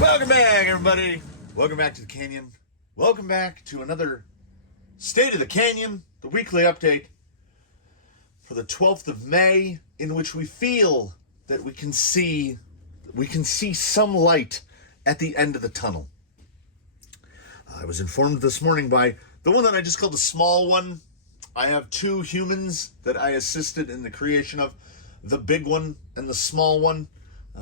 Welcome back, everybody. Welcome back to the Canyon. Welcome back to another State of the Canyon, the weekly update for the 12th of May, in which we feel that we can see some light at the end of the tunnel. I was informed this morning by the one that I just called the small one. I have two humans that I assisted in the creation of, the big one and the small one.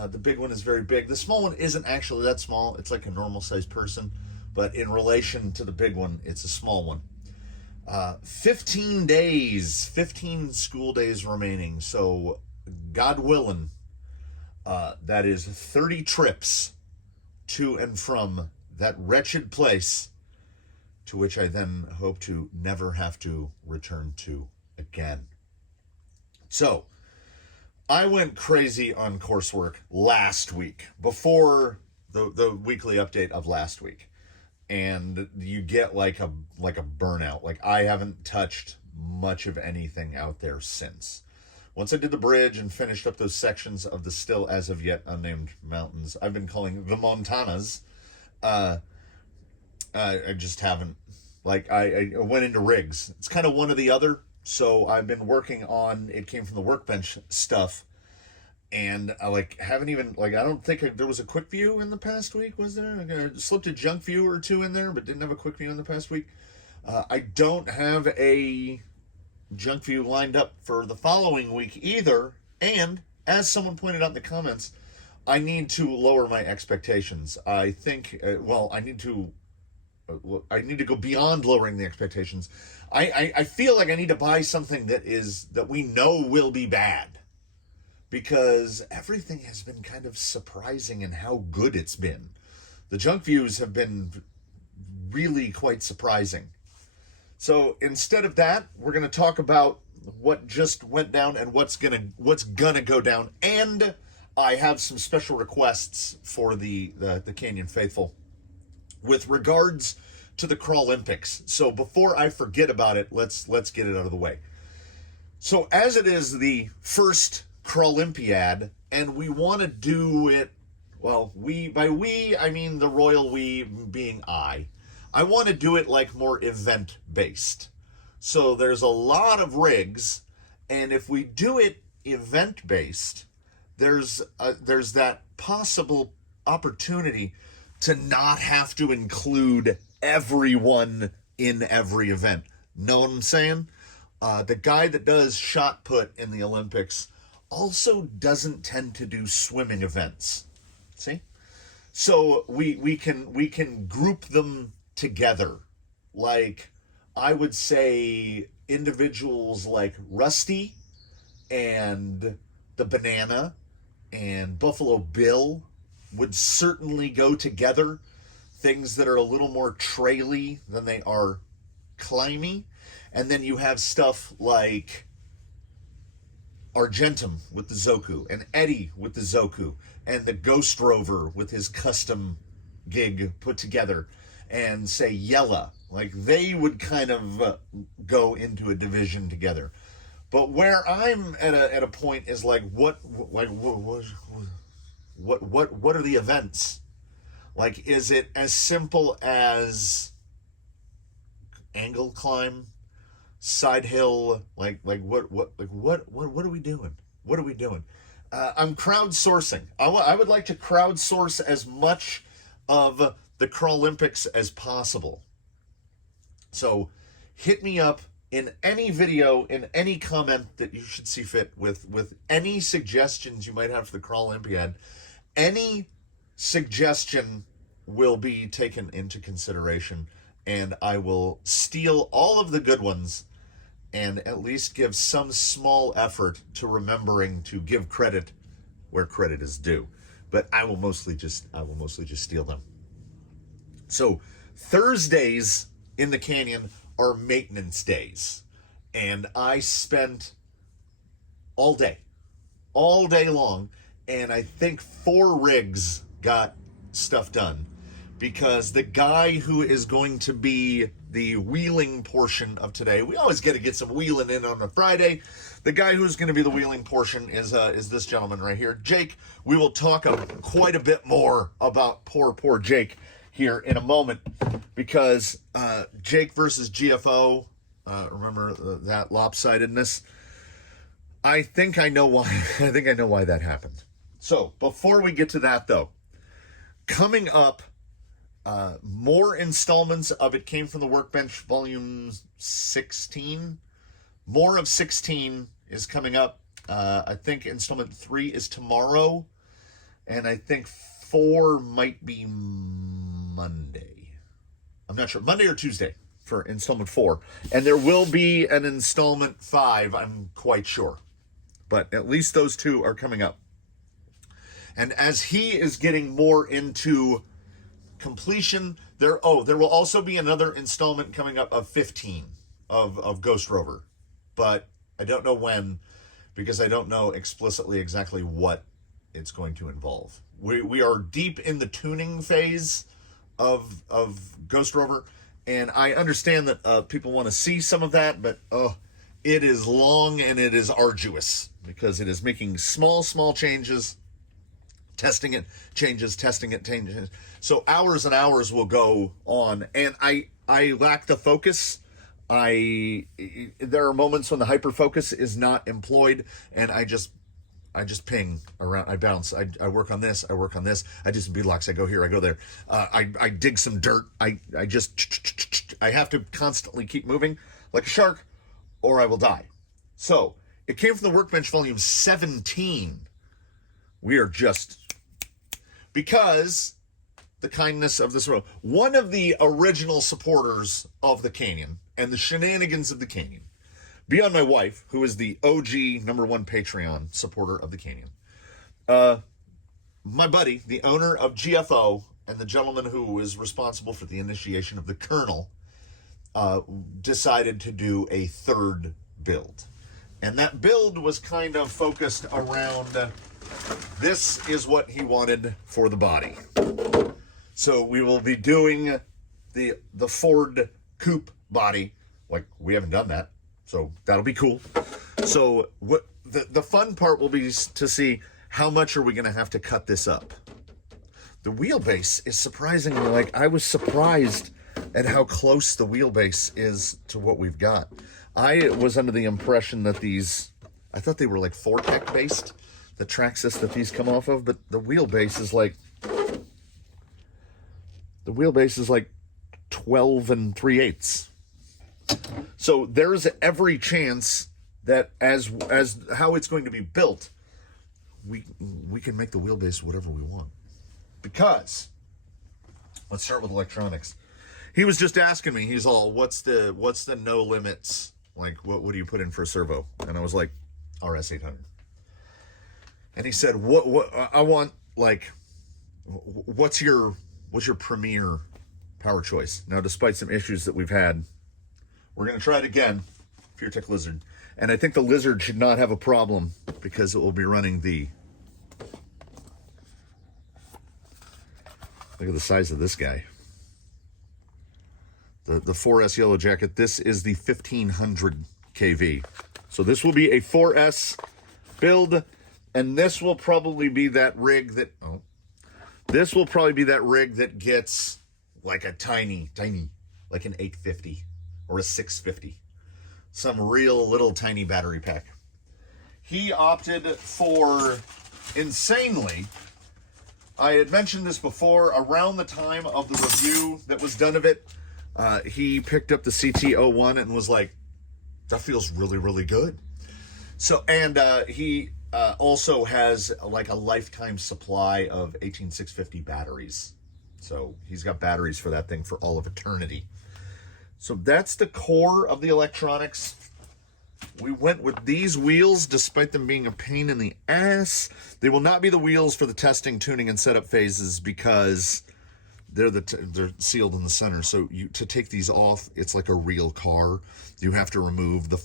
The big one is very big. The small one isn't actually that small. It's like a normal sized person, but in relation to the big one, it's a small one. 15 days, 15 school days remaining. So God willing, that is 30 trips to and from that wretched place, to which I then hope to never have to return to again. So I went crazy on coursework last week, before the weekly update of last week. And you get like a burnout. Like, I haven't touched much of anything out there since. Once I did the bridge and finished up those sections of the still as of yet unnamed mountains, I've been calling the Montanas, I just haven't, I went into rigs. It's kind of one or the other. So I've been working on, it came from the Workbench stuff, and I haven't even, I don't think there was a quick view in the past week, was there? I slipped a junk view or two in there, but didn't have a quick view in the past week. I don't have a junk view lined up for the following week either, and as someone pointed out in the comments, I need to lower my expectations. I think, I need to go beyond lowering the expectations. I feel like I need to buy something that we know will be bad, because everything has been kind of surprising in how good it's been. The junk views have been really quite surprising. So instead of that, we're going to talk about what just went down and what's gonna go down, and I have some special requests for the Canyon faithful with regards to the Crawlympics. So before I forget about it, let's get it out of the way. So as it is the first Crawlympiad, and we want to do it, well, by we, I mean the royal we being I want to do it more event-based. So there's a lot of rigs, and if we do it event-based, there's that possible opportunity to not have to include everyone in every event. Know what I'm saying? The guy that does shot put in the Olympics also doesn't tend to do swimming events. See? So we can group them together. I would say individuals like Rusty and the Banana and Buffalo Bill would certainly go together. Things that are a little more traily than they are climby. And then you have stuff like Argentum with the Zoku, and Eddie with the Zoku, and the Ghost Rover with his custom gig put together, and say Yella. They would kind of go into a division together. But where I'm at a point is what are the events? Is it as simple as angle climb, side hill? What are we doing? What are we doing? I'm crowdsourcing. I would like to crowdsource as much of the Crawlympics as possible. So hit me up in any video, in any comment that you should see fit with any suggestions you might have for the Crawlympiad. Any suggestion will be taken into consideration, and I will steal all of the good ones and at least give some small effort to remembering to give credit where credit is due. But I will mostly just steal them. So Thursdays in the Canyon are maintenance days, and I spent all day long, and I think 4 rigs got stuff done. because the guy who is going to be the wheeling portion of today, we always get some wheeling in on a Friday. The guy who's going to be the wheeling portion is this gentleman right here, Jake. We will talk quite a bit more about poor Jake here in a moment, because Jake versus GFO, remember that lopsidedness? I think I know why. I think I know why that happened. So before we get to that, though, coming up, more installments of It Came from the Workbench, volume 16. More of 16 is coming up. I think installment 3 is tomorrow, and I think 4 might be Monday. I'm not sure. Monday or Tuesday for installment 4. And there will be an installment 5, I'm quite sure. But at least those 2 are coming up. And as he is getting more into completion, there will also be another installment coming up of 15 of Ghost Rover. But I don't know when, because I don't know explicitly exactly what it's going to involve. We are deep in the tuning phase of Ghost Rover, and I understand that people want to see some of that, but it is long and it is arduous, because it is making small changes, testing it, changes, testing it, changes. So hours and hours will go on, and I lack the focus. There are moments when the hyper focus is not employed, and I just ping around. I bounce. I work on this. I do some beadlocks. I go here. I go there. I dig some dirt. I have to constantly keep moving like a shark, or I will die. So It Came from the Workbench, volume 17. We are just, because the kindness of this world. One of the original supporters of the Canyon and the shenanigans of the Canyon, beyond my wife, who is the OG #1 Patreon supporter of the Canyon, my buddy, the owner of GFO, and the gentleman who is responsible for the initiation of the kernel, decided to do a 3rd build. And that build was kind of focused around, this is what he wanted for the body. So we will be doing the Ford Coupe body. Like, we haven't done that, so that'll be cool. So what the fun part will be to see how much are we going to have to cut this up. The wheelbase is surprisingly, like, I was surprised at how close the wheelbase is to what we've got. I was under the impression that I thought they were like Fortec based, the Traxxas that these come off of, but the wheelbase is like 12 3/8. So there's every chance that as how it's going to be built, we can make the wheelbase whatever we want. Because let's start with electronics. He was just asking me, he's all, what's the no limits? Like, what do you put in for a servo? And I was like, RS 800. And he said, what I want, like, what's your premier power choice? Now, despite some issues that we've had, we're going to try it again, PureTech Lizard. And I think the Lizard should not have a problem, because it will be running look at the size of this guy. The 4S Yellow Jacket, this is the 1500 kV. So this will be a 4S build, and this will probably be that rig that, gets like a tiny, like an 850 or a 650. Some real little tiny battery pack. He opted for, insanely, I had mentioned this before, around the time of the review that was done of it, he picked up the CT01 and was like, that feels really, really good. So, and he also has like a lifetime supply of 18650 batteries. So he's got batteries for that thing for all of eternity. So that's the core of the electronics. We went with these wheels, despite them being a pain in the ass. They will not be the wheels for the testing, tuning, and setup phases, because they're sealed in the center. So to take these off, it's like a real car. You have to remove the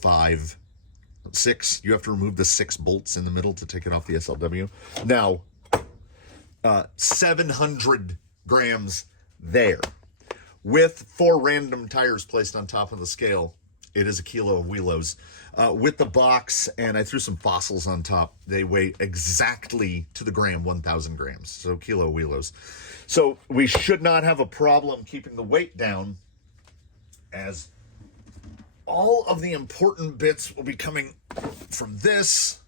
6. You have to remove the 6 bolts in the middle to take it off the SLW. Now, 700 grams. there. With 4 random tires placed on top of the scale, it is a kilo of wheelos. With the box, and I threw some fossils on top, they weigh exactly to the gram, 1,000 grams. So kilo of wheelos. So we should not have a problem keeping the weight down, as all of the important bits will be coming from this.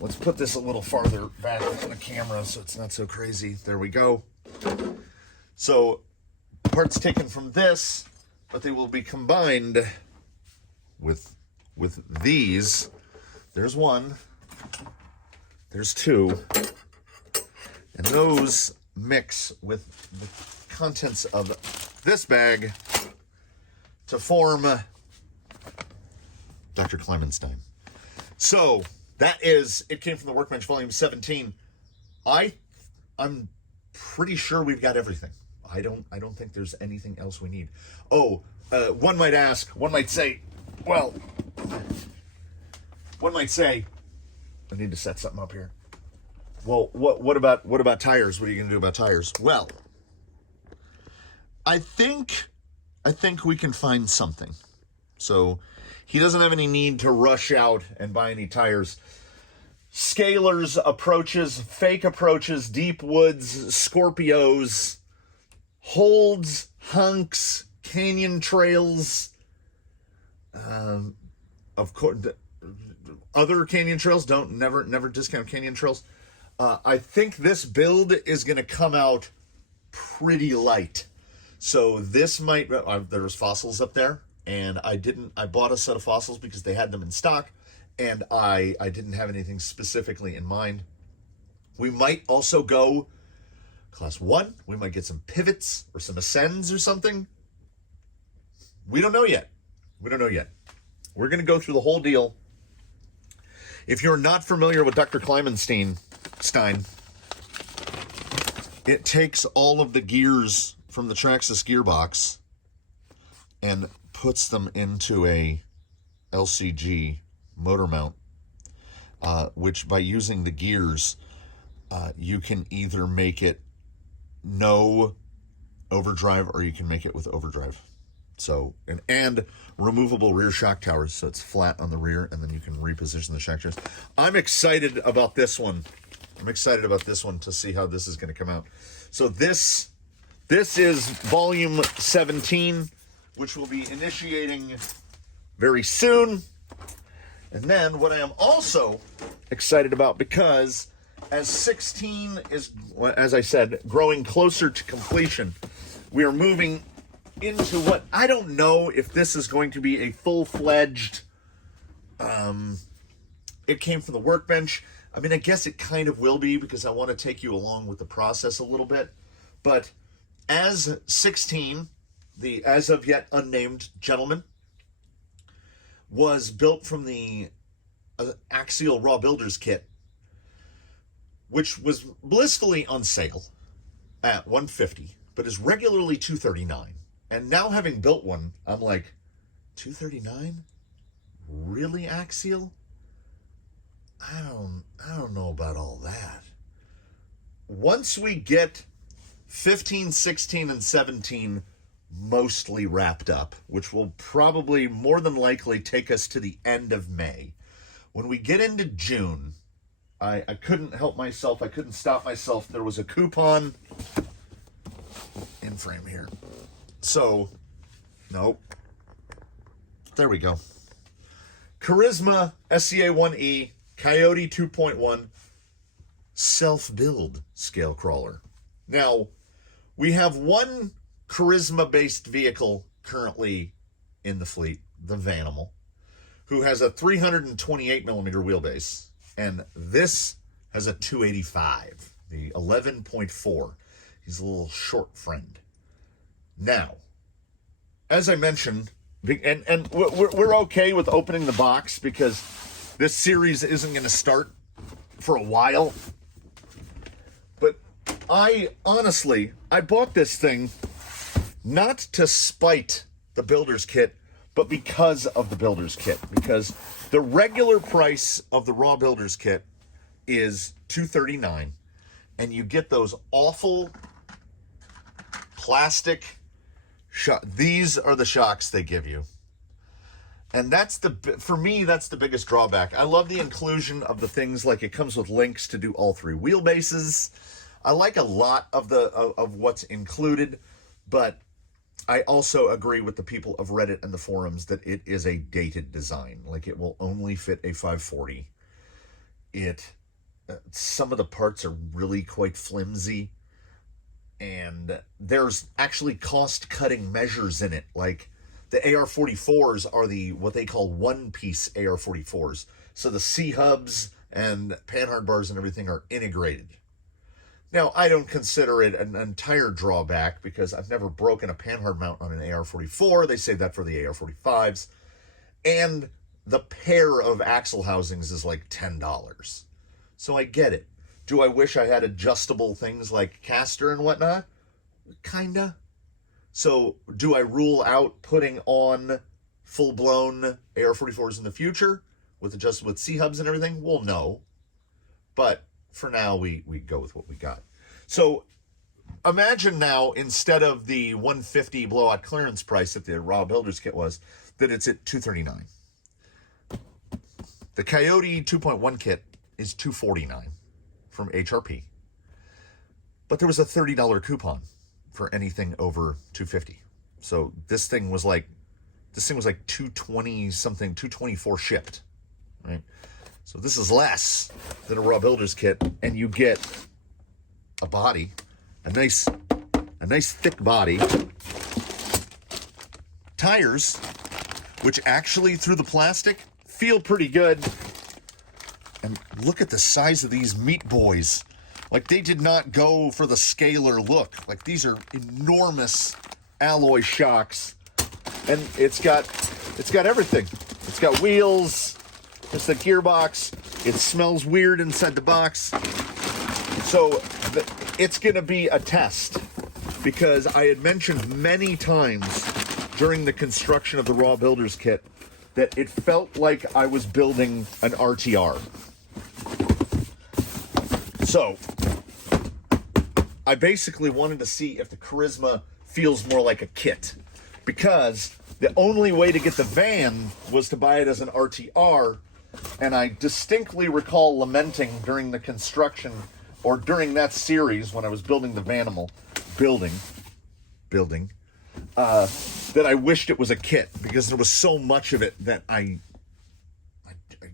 Let's put this a little farther back from the camera so it's not so crazy. There we go. So parts taken from this, but they will be combined with these. There's one, there's 2, and those mix with the contents of this bag to form Dr. Clemenstein. So that is, it came from the Workbench Volume 17. I'm pretty sure we've got everything. I don't think there's anything else we need. Oh, one might ask, one might say, I need to set something up here. Well, what about tires? What are you gonna do about tires? Well, I think we can find something. So he doesn't have any need to rush out and buy any tires. Scalers, approaches, fake approaches, deep woods, Scorpios, holds, hunks, canyon trails, of course, other canyon trails. Never discount canyon trails. I think this build is going to come out pretty light. So this might, there was fossils up there, and I bought a set of fossils because they had them in stock, and I didn't have anything specifically in mind. We might also go Class 1. We might get some pivots or some ascends or something. We don't know yet. We're going to go through the whole deal. If you're not familiar with Dr. Clemenstein, it takes all of the gears from the Traxxas gearbox and puts them into a LCG motor mount, which by using the gears, you can either make it no overdrive or you can make it with overdrive. So, and removable rear shock towers, so it's flat on the rear, and then you can reposition the shock towers. I'm excited about this one. To see how this is going to come out. So this is volume 17, which will be initiating very soon. And then what I am also excited about, because as 16 is, as I said, growing closer to completion, we are moving into what, I don't know if this is going to be a full-fledged, it came from the Workbench. I mean, I guess it kind of will be, because I want to take you along with the process a little bit. But as 16, the as of yet unnamed gentleman, was built from the Axial Raw Builders Kit, which was blissfully on sale at $150, but is regularly $239. And now, having built one, I'm like, $239? Really, Axial? I don't know about all that. Once we get 15, 16, and 17 mostly wrapped up, which will probably more than likely take us to the end of May, when we get into June, I couldn't help myself. I couldn't stop myself. There was a coupon in frame here. So, nope. There we go. Charisma SCA 1E, Coyote 2.1, self-build scale crawler. Now, we have one Charisma-based vehicle currently in the fleet, the Vanimal, who has a 328 millimeter wheelbase, and this has a 285, the 11.4. He's a little short friend. Now, as I mentioned, and we're okay with opening the box because this series isn't going to start for a while. But I bought this thing not to spite the Builder's Kit, but because of the Builder's Kit. Because the regular price of the Raw Builder's Kit is $239, and you get those awful plastic shock. These are the shocks they give you. And for me, that's the biggest drawback. I love the inclusion of the things, like it comes with links to do all 3 wheelbases. I like a lot of what's included, but I also agree with the people of Reddit and the forums that it is a dated design. Like, it will only fit a 540. Some of the parts are really quite flimsy, and there's actually cost-cutting measures in it. Like, the AR-44s are what they call one-piece AR-44s. So the C-hubs and panhard bars and everything are integrated. Now, I don't consider it an entire drawback because I've never broken a panhard mount on an AR-44. They say that for the AR-45s. And the pair of axle housings is like $10. So I get it. Do I wish I had adjustable things like caster and whatnot? Kinda. So do I rule out putting on full-blown AR-44s in the future with C-hubs and everything? Well, no. But for now, we go with what we got. So imagine now, instead of the $150 blowout clearance price that the Raw Builders Kit was, that it's at $239. The Coyote 2.1 kit is $249 from HRP. But there was a $30 coupon for anything over $250. So this thing was like $220 something, $224 shipped, right? So this is less than a Raw Builders Kit, and you get a body, a nice thick body, tires, which actually through the plastic feel pretty good. And look at the size of these meat boys. Like, they did not go for the scalar look. Like, these are enormous alloy shocks, and it's got everything. It's got wheels. It's the gearbox. It smells weird inside the box. So it's going to be a test, because I had mentioned many times during the construction of the Raw Builders Kit that it felt like I was building an RTR. So I basically wanted to see if the Charisma feels more like a kit, because the only way to get the van was to buy it as an RTR. And I distinctly recall lamenting during the construction, or during that series when I was building the Vanimal, that I wished it was a kit, because there was so much of it that I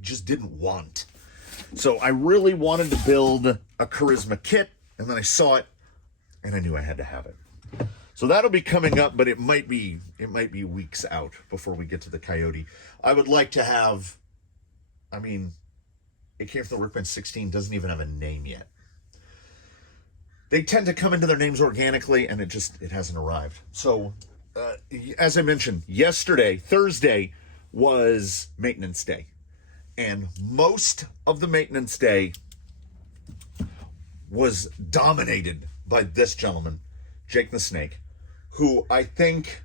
just didn't want. So I really wanted to build a Charisma kit, and then I saw it, and I knew I had to have it. So that'll be coming up, but it might be weeks out before we get to the Coyote. I would like to have, it came from the Workbench 16, doesn't even have a name yet. They tend to come into their names organically, and it hasn't arrived. So, as I mentioned, yesterday, Thursday, was maintenance day. And most of the maintenance day was dominated by this gentleman, Jake the Snake, who I think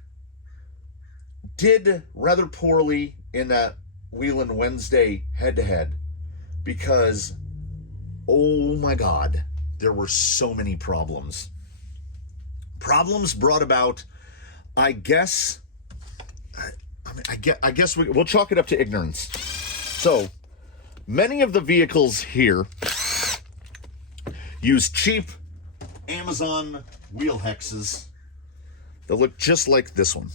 did rather poorly in that Wheelin' Wednesday head-to-head, because, oh my God, there were so many problems. Problems brought about, I guess we'll chalk it up to ignorance. So, many of the vehicles here use cheap Amazon wheel hexes that look just like this one.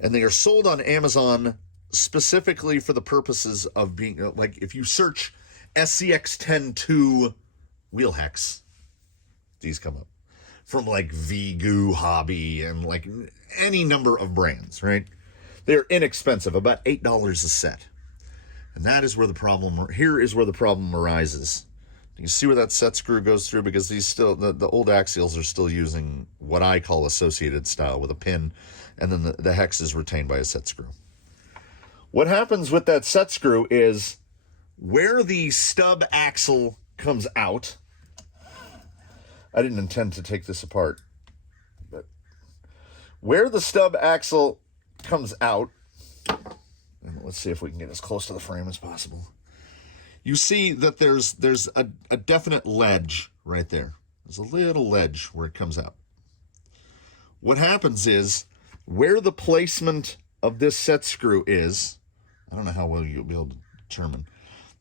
And they are sold on Amazon specifically for the purposes of being, like, if you search SCX-10-2 wheel hex, these come up. From like VGoo Hobby and like any number of brands, right? They're inexpensive, about $8 a set. And that is where the problem, here is where the problem arises. You see where that set screw goes through, because these still, the old axials are still using what I call associated style with a pin, and then the hex is retained by a set screw. What happens with that set screw is where the stub axle comes out. I didn't intend to take this apart, but where the stub axle comes out, and let's see if we can get as close to the frame as possible. You see that there's a definite ledge right there. There's a little ledge where it comes out. what happens is where the placement of this set screw is, I don't know how well you'll be able to determine.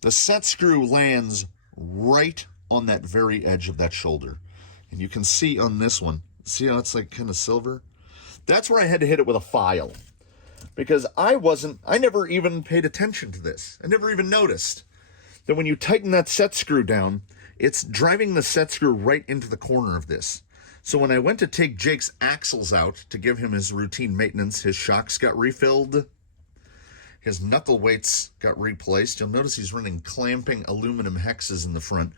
The set screw lands right on that very edge of that shoulder. And you can see on this one, see how it's like kind of silver? That's where I had to hit it with a file. Because I never even paid attention to this. I never even noticed that when you tighten that set screw down, it's driving the set screw right into the corner of this. So when I went to take Jake's axles out to give him his routine maintenance, his shocks got refilled, his knuckle weights got replaced. You'll notice he's running clamping aluminum hexes in the front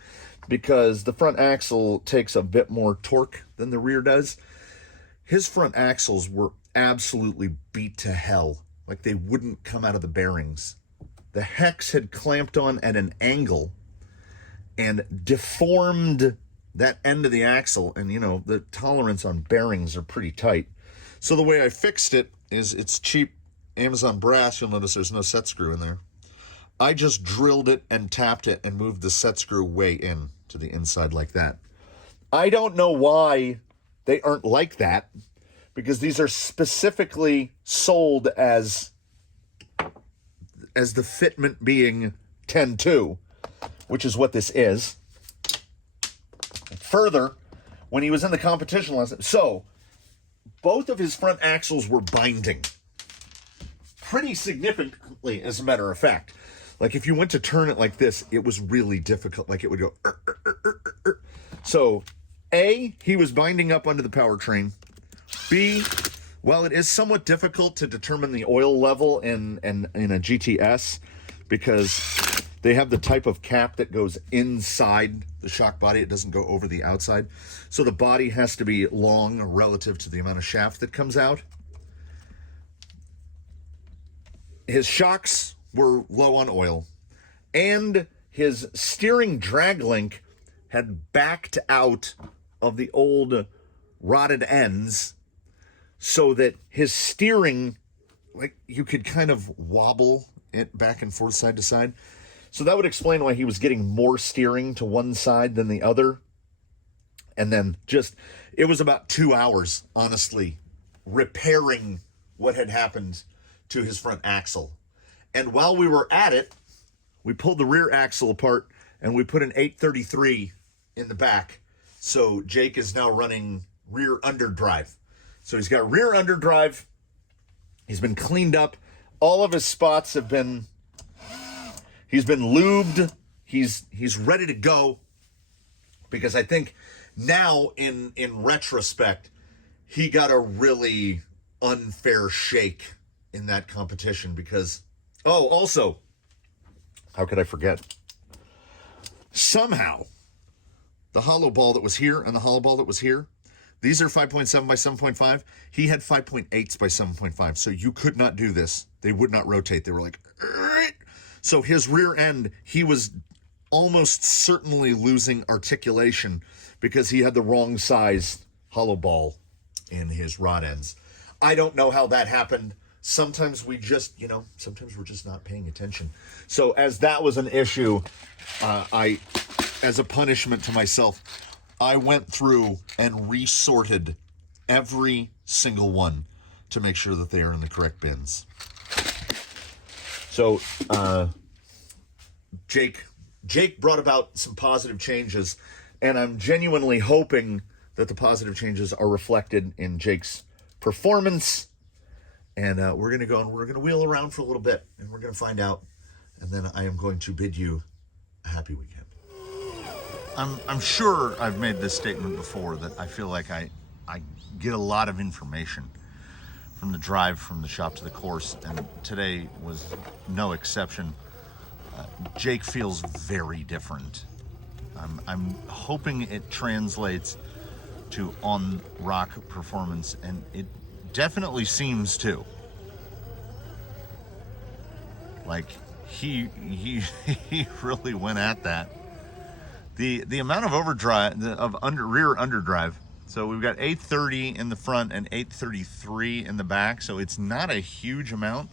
because the front axle takes a bit more torque than the rear does. His front axles were absolutely beat to hell, like they wouldn't come out of the bearings. The hex had clamped on at an angle and deformed that end of the axle, and the tolerance on bearings are pretty tight. So the way I fixed it is it's cheap Amazon brass. You'll notice there's no set screw in there. I just drilled it and tapped it and moved the set screw way in to the inside like that. I don't know why they aren't like that, because these are specifically sold as the fitment being 10-2, which is what this is. Further, when he was in the competition last time, so both of his front axles were binding pretty significantly, as a matter of fact. Like if you went to turn it like this, it was really difficult. Like it would go. So, A, he was binding up under the powertrain. B, while it is somewhat difficult to determine the oil level in a GTS, because they have the type of cap that goes inside the shock body. It doesn't go over the outside. So the body has to be long relative to the amount of shaft that comes out. His shocks were low on oil, and his steering drag link had backed out of the old rotted ends so that his steering, like you could kind of wobble it back and forth side to side. So that would explain why he was getting more steering to one side than the other. And then it was about 2 hours, honestly, repairing what had happened to his front axle. And while we were at it, we pulled the rear axle apart and we put an 833 in the back. So Jake is now running rear underdrive. So he's got rear underdrive. He's been cleaned up. All of his spots have been, he's been lubed. He's ready to go, because I think now in retrospect, he got a really unfair shake in that competition because, also, how could I forget? Somehow, the hollow ball that was here and the hollow ball that was here, these are 5.7 by 7.5. He had 5.8s by 7.5. So you could not do this. They would not rotate. They were like, "Argh!" So his rear end, he was almost certainly losing articulation because he had the wrong size hollow ball in his rod ends. I don't know how that happened. Sometimes we just, sometimes we're just not paying attention. So as that was an issue, as a punishment to myself, I went through and resorted every single one to make sure that they are in the correct bins. So, Jake brought about some positive changes, and I'm genuinely hoping that the positive changes are reflected in Jake's performance. And we're going to go and we're going to wheel around for a little bit, and we're going to find out. And then I am going to bid you a happy weekend. I'm sure I've made this statement before, that I feel like I get a lot of information from the drive from the shop to the course, and today was no exception. Jake feels very different. I'm hoping it translates to on-rock performance, and it definitely seems to. Like, he really went at that. The amount of overdrive, rear underdrive, so we've got 830 in the front and 833 in the back, so it's not a huge amount.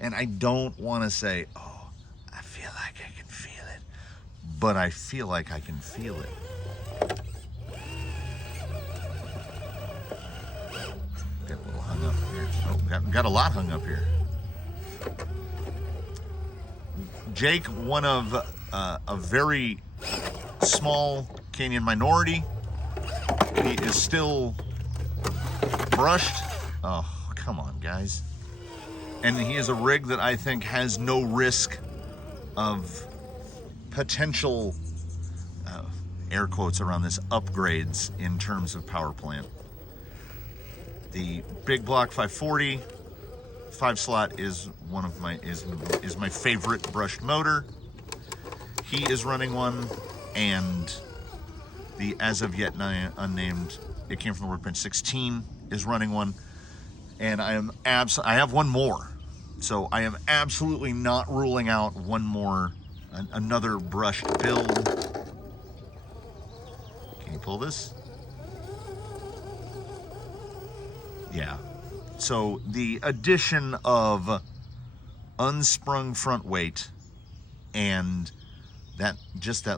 And I don't want to say, I feel like I can feel it, but I feel like I can feel it. got a lot hung up here. Jake, one of a very small canyon minority. He is still brushed. Oh, come on, guys. And he is a rig that I think has no risk of potential, air quotes around this, upgrades in terms of power plant. The big block 540 5-slot is one of my is my favorite brushed motor. He is running one, and the as of yet unnamed, it came from the Workbench 16, is running one, and I have one more, so I am absolutely not ruling out one more, another brushed build. Can you pull this? Yeah. So the addition of unsprung front weight and that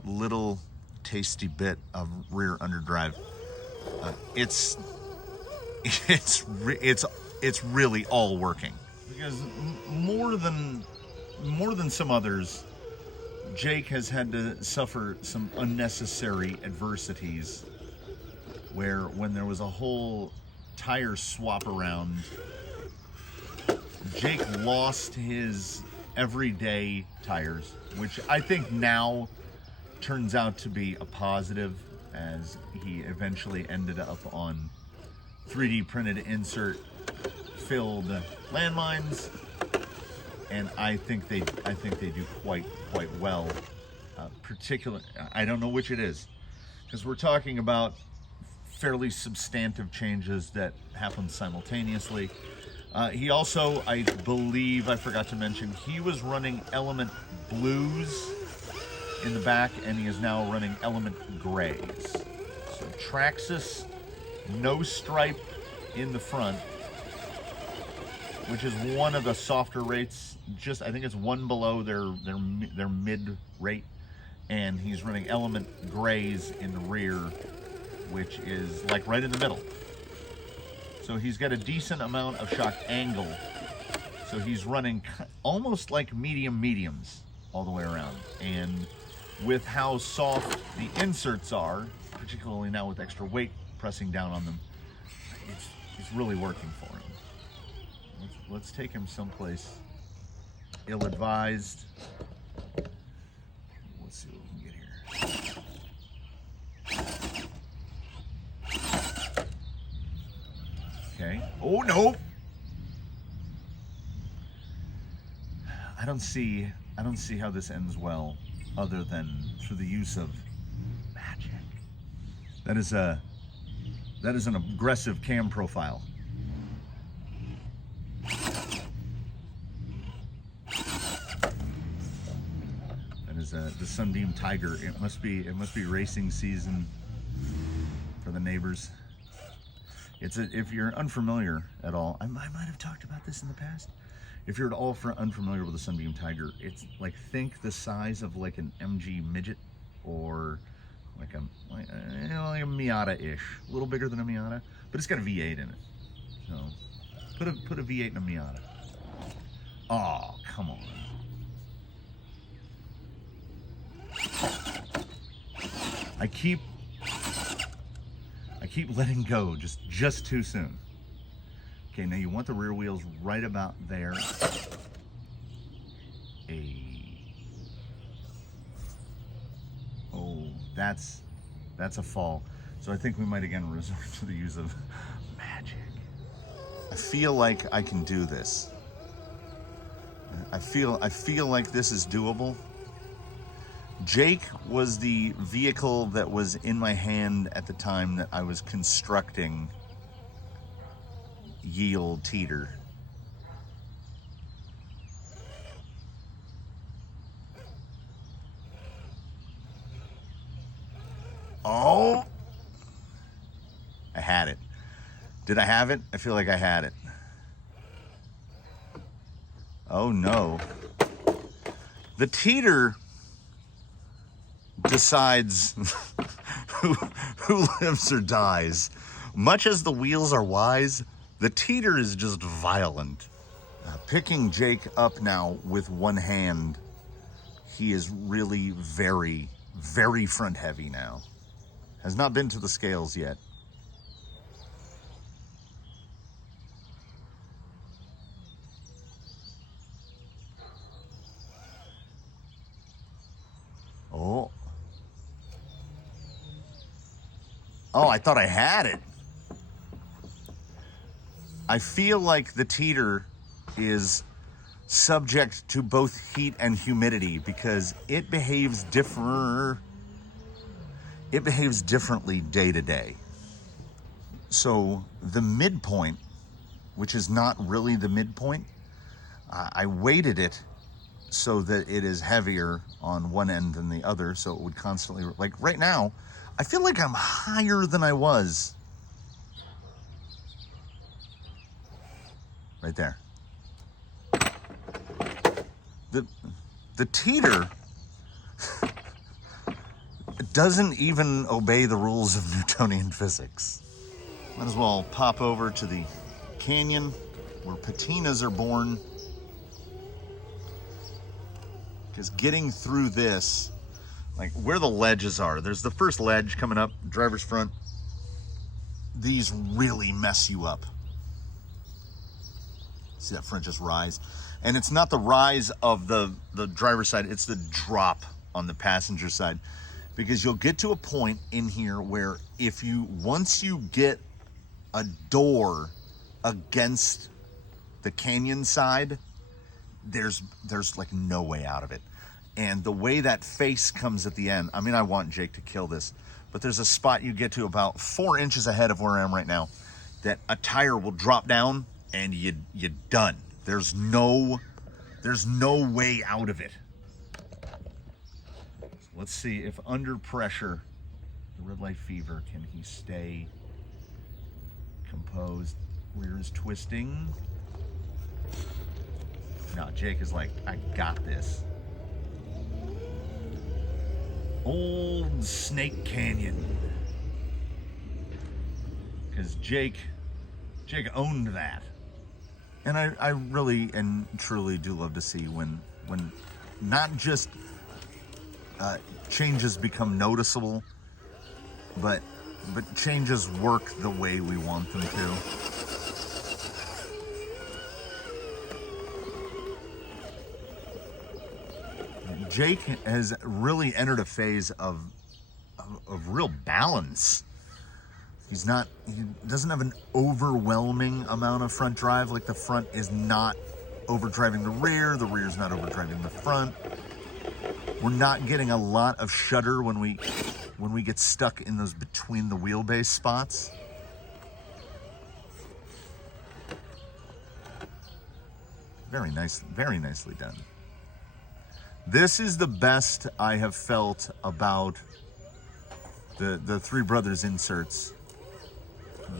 little tasty bit of rear underdrive, it's really all working. Because more than some others, Jake has had to suffer some unnecessary adversities where when there was a whole tire swap around, Jake lost his everyday tires, which I think now turns out to be a positive, as he eventually ended up on 3D printed insert filled landmines, and I think they do quite well. I don't know which it is, because we're talking about fairly substantive changes that happen simultaneously. He also, I believe, I forgot to mention, he was running Element Blues in the back, and he is now running Element Grays. So Traxxas, no stripe in the front, which is one of the softer rates. I think it's one below their mid rate, and he's running Element Grays in the rear, which is like right in the middle. So he's got a decent amount of shock angle. So he's running almost like mediums all the way around. And with how soft the inserts are, particularly now with extra weight pressing down on them, it's really working for him. Let's take him someplace ill-advised. Let's see what we can get here. Okay. Oh no! I don't see how this ends well, other than through the use of magic. That is an aggressive cam profile. That is the Sunbeam Tiger. It must be racing season for the neighbors. If you're unfamiliar at all, I might have talked about this in the past. If you're at all unfamiliar with the Sunbeam Tiger, it's like, think the size of like an MG Midget, or like a Miata-ish, a little bigger than a Miata, but it's got a V8 in it. So put a V8 in a Miata. Oh, come on. I keep letting go just too soon. Okay, now you want the rear wheels right about there. Oh, that's a fall. So I think we might again resort to the use of magic. I feel like I can do this. I feel like this is doable. Jake was the vehicle that was in my hand at the time that I was constructing Ye Olde Teeter. Oh! I had it. Did I have it? I feel like I had it. Oh no. The teeter decides who lives or dies. Much as the wheels are wise, The teeter is just violent. Picking Jake up now with one hand, he is really very, very front heavy now. Has not been to the scales yet. Oh. Oh, I thought I had it. I feel like the teeter is subject to both heat and humidity because it behaves differently day to day. So the midpoint, which is not really the midpoint, I weighted it so that it is heavier on one end than the other, so it would constantly, like right now, I feel like I'm higher than I was. Right there. The teeter doesn't even obey the rules of Newtonian physics. Might as well pop over to the canyon where patinas are born. Because getting through this, like where the ledges are, there's the first ledge coming up, driver's front. These really mess you up. See that front just rise? And it's not the rise of the driver's side, it's the drop on the passenger side. Because you'll get to a point in here where once you get a door against the canyon side, there's like no way out of it. And the way that face comes at the end, I mean, I want Jake to kill this, but there's a spot you get to about 4 inches ahead of where I am right now that a tire will drop down and you're done. There's no way out of it. So let's see if under pressure, the red light fever, can he stay composed? Rear is twisting. No, Jake is like, I got this. Old Snake Canyon. Because Jake owned that. And I really and truly do love to see when not just changes become noticeable, but changes work the way we want them to. Jake has really entered a phase of real balance. He doesn't have an overwhelming amount of front drive. Like the front is not overdriving the rear is not overdriving the front. We're not getting a lot of shudder when we get stuck in those between the wheelbase spots. Very nice, very nicely done. This is the best I have felt about the Three Brothers inserts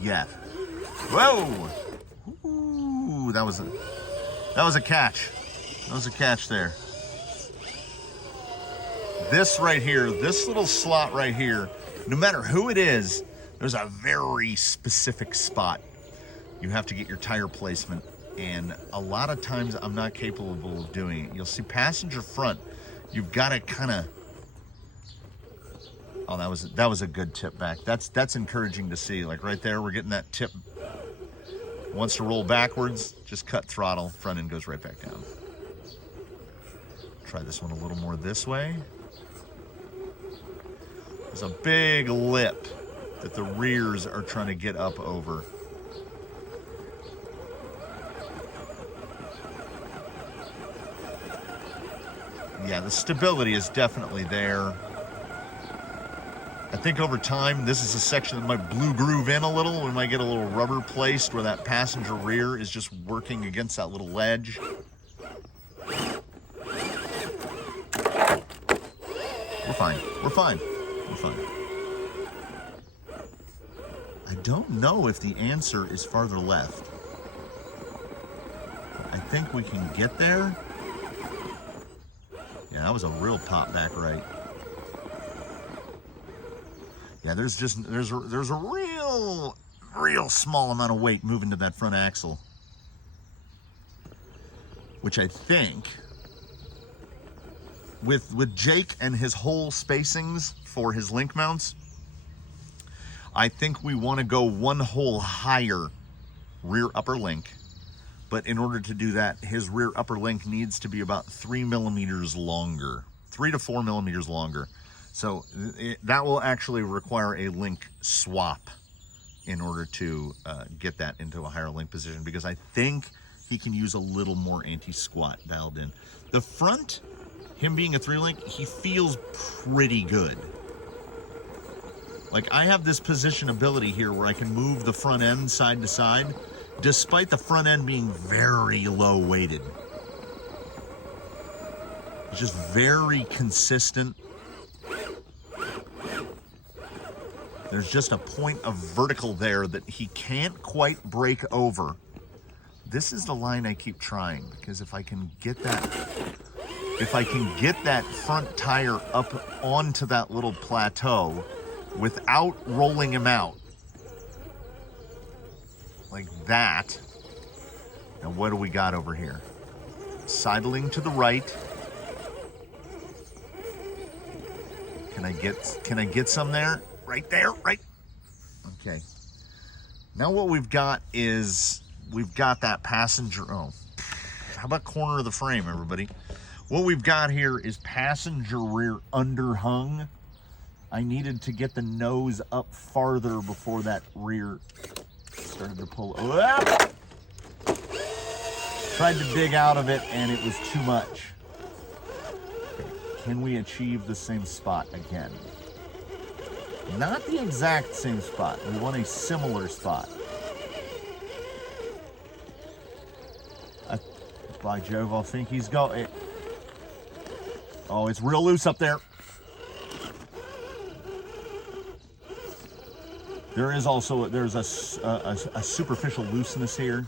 yet. Whoa! Ooh, that was a catch. That was a catch there. This right here, this little slot right here, no matter who it is, there's a very specific spot. You have to get your tire placement. And a lot of times I'm not capable of doing it. You'll see passenger front, you've got to kind of, oh, that was a good tip back. That's encouraging to see. Like right there, we're getting that tip. Wants to roll backwards, just cut throttle, front end goes right back down. Try this one a little more this way. There's a big lip that the rears are trying to get up over. Yeah, the stability is definitely there. I think over time, this is a section that might blue groove in a little. We might get a little rubber placed where that passenger rear is just working against that little ledge. We're fine. We're fine. We're fine. I don't know if the answer is farther left. I think we can get there. Yeah, that was a real pop back right. Yeah, there's a real real small amount of weight moving to that front axle, which I think with Jake and his hole spacings for his link mounts, I think we want to go one hole higher rear upper link. But in order to do that, his rear upper link needs to be about 3 millimeters longer, 3 to 4 millimeters longer. So that will actually require a link swap in order to get that into a higher link position, because I think he can use a little more anti-squat dialed in. The front, him being a 3-link, he feels pretty good. Like, I have this position ability here where I can move the front end side to side, despite the front end being very low weighted. It's just very consistent. There's just a point of vertical there that he can't quite break over. This is the line I keep trying, because if I can get that front tire up onto that little plateau without rolling him out like that. Now what do we got over here? Sidling to the right. Can I get some there? Right there, right? Okay. Now what we've got is, we've got that passenger, oh, how about corner of the frame, everybody? What we've got here is passenger rear underhung. I needed to get the nose up farther before that rear started to pull. Tried to dig out of it and it was too much. Okay. Can we achieve the same spot again? Not the exact same spot. We want a similar spot. By Jove, I think he's going. Oh, it's real loose up there. There's a superficial looseness here.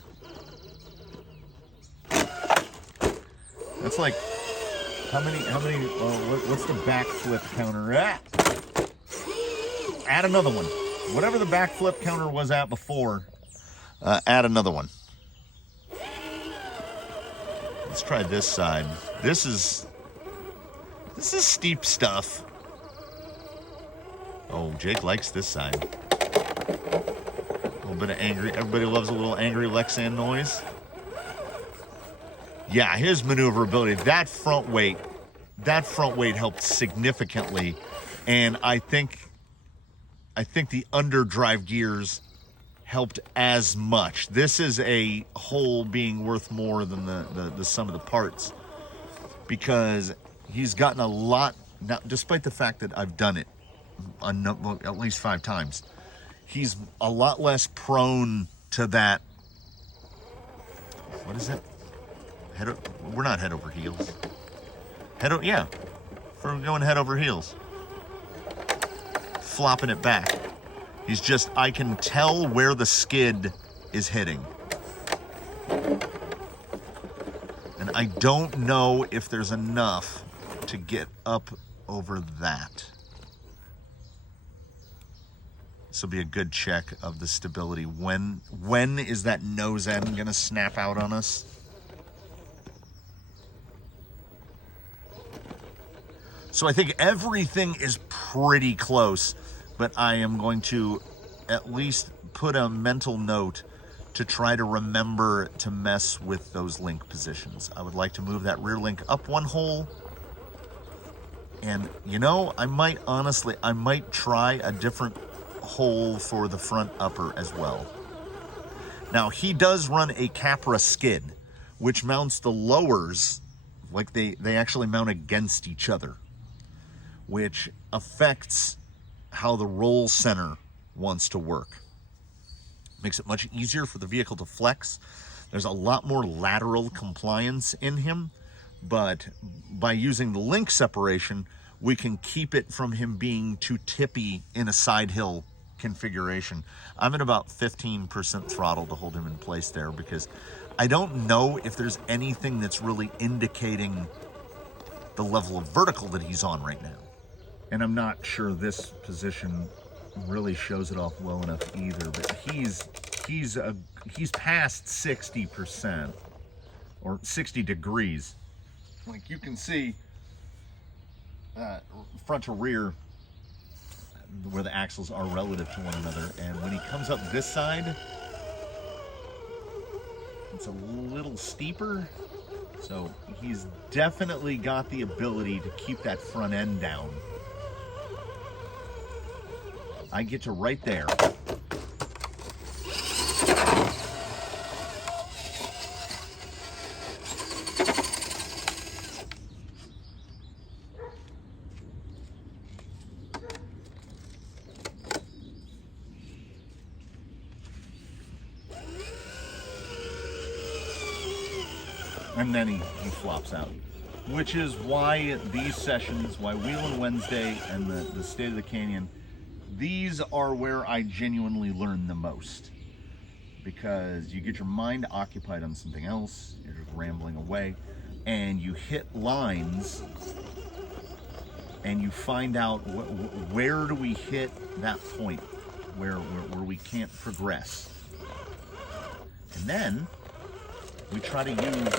That's like, how many, what's the backflip counter at? Add another one. Whatever the backflip counter was at before, add another one. Let's try this side. This is steep stuff. Oh, Jake likes this side. A little bit of angry. Everybody loves a little angry Lexan noise. Yeah, his maneuverability, that front weight helped significantly, and I think the underdrive gears helped as much. This is a whole being worth more than the sum of the parts, because he's gotten a lot, now, despite the fact that I've done it at least 5 times, he's a lot less prone to that, what is it? We're not head over heels. Yeah, we're going head over heels. Flopping it back. He's just, I can tell where the skid is hitting. And I don't know if there's enough to get up over that. This will be a good check of the stability. When is that nose end gonna snap out on us? So I think everything is pretty close, but I am going to at least put a mental note to try to remember to mess with those link positions. I would like to move that rear link up 1 hole. And you know, I might try a different hole for the front upper as well. Now, he does run a Capra skid, which mounts the lowers, like they actually mount against each other, which affects how the roll center wants to work. Makes it much easier for the vehicle to flex. There's a lot more lateral compliance in him, but by using the link separation, we can keep it from him being too tippy in a side hill configuration. I'm at about 15% throttle to hold him in place there, because I don't know if there's anything that's really indicating the level of vertical that he's on right now. And I'm not sure this position really shows it off well enough either, but he's past 60% or 60 degrees. Like you can see, front to rear, where the axles are relative to one another, and when he comes up this side, it's a little steeper, so he's definitely got the ability to keep that front end down. I get to right there. And then he flops out. Which is why these sessions, why Wheelin' Wednesday and the State of the Canyon, these are where I genuinely learn the most. Because you get your mind occupied on something else, you're just rambling away, and you hit lines, and you find out where do we hit that point where we can't progress. And then we try to use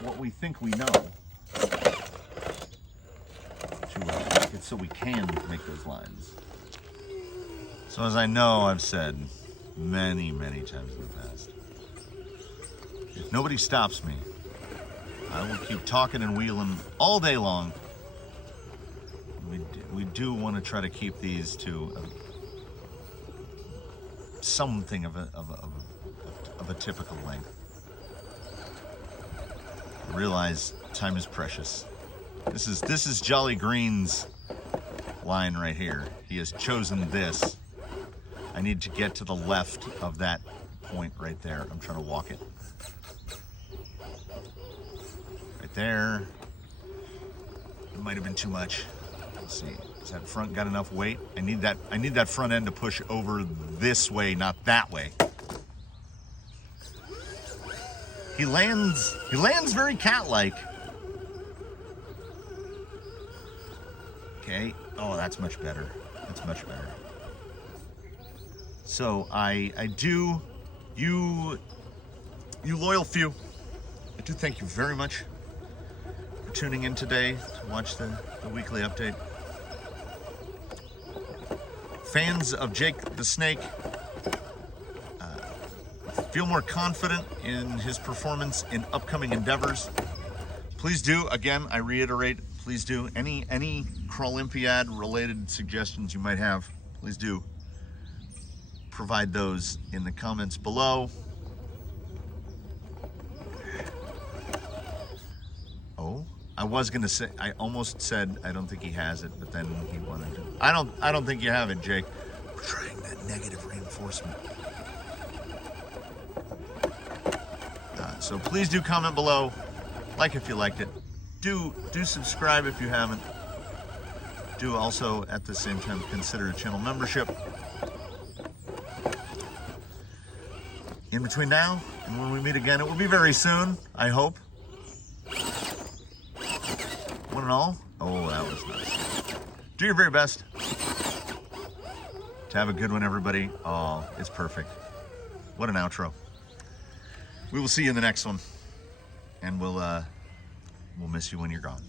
what we think we know to make it so we can make those lines. So as I know I've said many, many times in the past, if nobody stops me, I will keep talking and wheeling all day long. We do want to try to keep these to something of a typical length. I realize time is precious. This is Jolly Green's line right here. He has chosen this. I need to get to the left of that point right there. I'm trying to walk it. Right there. It might have been too much. Let's see. Has that front got enough weight? I need that front end to push over this way, not that way. He lands very cat-like. Okay. Oh, that's much better. That's much better. So I do, you loyal few, I do thank you very much for tuning in today to watch the weekly update. Fans of Jake the Snake, feel more confident in his performance in upcoming endeavors, please do, again, I reiterate, please do, any Crawlympiad related suggestions you might have, please do provide those in the comments below. Oh, I was gonna say, I almost said I don't think he has it, but then he wanted to. I don't think you have it, Jake. We're trying that negative reinforcement. So please do comment below, like if you liked it. Do subscribe if you haven't. Do also at the same time consider a channel membership. In between now and when we meet again, it will be very soon, I hope. One and all, oh, that was nice. Do your very best to have a good one, everybody. Oh, it's perfect. What an outro. We will see you in the next one, and we'll miss you when you're gone.